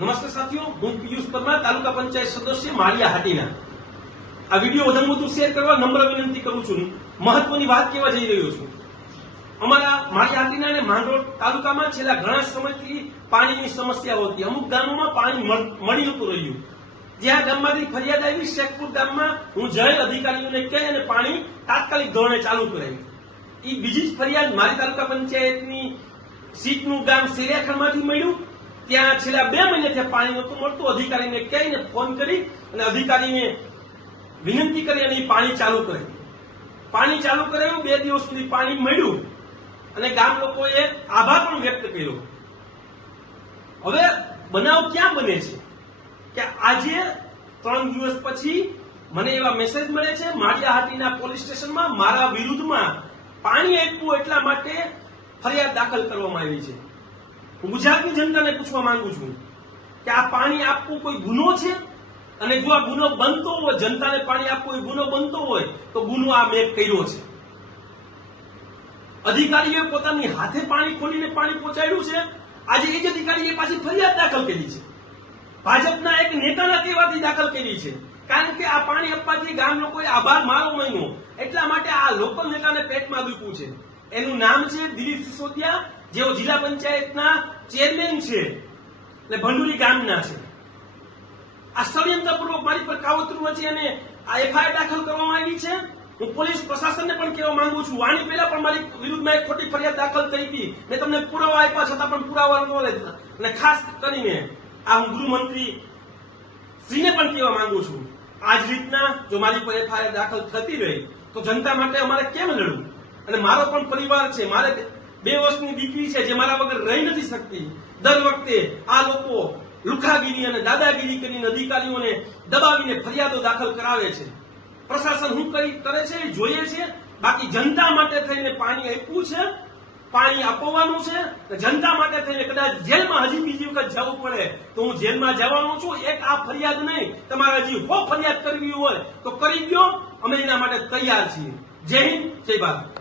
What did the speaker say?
નમસ્કાર સાથીઓ, હું પિયુષ પરમાર, તાલુકા પંચાયત સદસ્ય માળિયા હાટીના. આ વિડીયો વધુ વધુ શેર કરવા નમ્ર વિનંતી કરું છું. મહત્વની વાત કહેવા જઈ રહ્યો છું. અમારા માળિયા હાટીના અને માંગરોળ તાલુકામાં છેલ્લા ઘણા સમયથી પાણીની સમસ્યા હતી. અમુક ગામોમાં પાણી મળી નતું રહ્યું. જ્યાં ગામમાંથી ફરિયાદ આવી, શેખપુર ગામમાં હું જય અધિકારીઓને કહી અને પાણી તાત્કાલિક ધોરણે ચાલુ કરાયું. એ બીજી જ ફરિયાદ મારી તાલુકા પંચાયતની સીટનું ગામ સેરિયાખણમાંથી મળ્યું. ત્યાં છેલ્લા 2 મહિનાથી પાણી નતું મળતું. અધિકારીને કહીને ફોન કરી અને અધિકારીને વિનંતી કરી અને પાણી ચાલુ કરાયું. પાણી ચાલુ કરાયું, 2 દિવસ સુધી પાણી મળ્યું અને ગામ લોકોએ આભાર પણ વ્યક્ત કર્યો. હવે બનાવ ક્યાં બને છે કે આજે 3 દિવસ પછી મને એવા મેસેજ મળે છે માળિયા હાટીના પોલીસ સ્ટેશનમાં મારા વિરુદ્ધમાં પાણી આપ્યું એટલા માટે ફરિયાદ દાખલ કરવામાં આવી છે. હું ગુજરાતની જનતાને પૂછવા માંગુ છું કે આ પાણી આપવું કોઈ ગુનો છે? અને જો આ ગુનો બનતો હોય, જનતાને પાણી આપવું એ ગુનો બનતો હોય તો ગુનો આ મેં કર્યો છે. અધિકારીઓએ પોતાની હાથે પાણી ખોલીને પાણી પહોંચાડ્યું છે. આજે એ જ અધિકારીએ પાછી ફરિયાદ દાખલ કરી છે. ભાજપના એક નેતાના કહેવાથી દાખલ કરી છે. કારણ કે આ પાણી આપવાથી ગામ લોકોએ આભાર મારો માંગ્યો એટલા માટે આ લોકલ નેતાને પેટમાં દુખ્યું છે. એનું નામ છે દિલીપ સિસોદિયા, જેઓ જિલ્લા પંચાયતના ચેરમેન છે અને ભંડુરી ગામના છે. આ ષડયંત્રપૂર્વક મારી પર કાવતરું છે અને આ એફઆઈઆર દાખલ કરવામાં આવી છે. હું પોલીસ પ્રશાસનને પણ કહેવા માંગુ છું, આની પહેલા પણ મારી વિરુદ્ધમાં એક ખોટી ફરિયાદ દાખલ થઈ હતી. મેં તમને પુરાવા આપ્યા છતાં પણ પુરાવા ન લેતા. અને ખાસ કરીને આ હું ગૃહમંત્રી શ્રીને પણ કહેવા માંગુ છું, આ જ રીતના જો મારી પર એફઆઈઆર દાખલ થતી રહી તો જનતા માટે અમારે કેમ લડવું? અને મારો પણ પરિવાર છે, મારે 2 વર્ષની દીકરી છે જે મારા વગર રહી નથી શકતી. દર વખતે આ લોકો લુખાગીરી અને દાદાગીરી કરીને અધિકારીઓને દબાવીને ફરિયાદો દાખલ કરાવે છે. પ્રશાસન શું કરે છે એ જોઈએ છે. બાકી જનતા માટે થઈને પાણી આપ્યું છે, પાણી આપવાનું છે. જનતા માટે થઈને કદાચ જેલમાં હજી બીજી વખત જવું પડે તો હું જેલમાં જવાનો છું. એક આ ફરિયાદ નહીં, તમારે હજી ફરિયાદ કરવી હોય તો કરી દો. અમે એના માટે તૈયાર છીએ. જય હિન્દ, જય ભારત.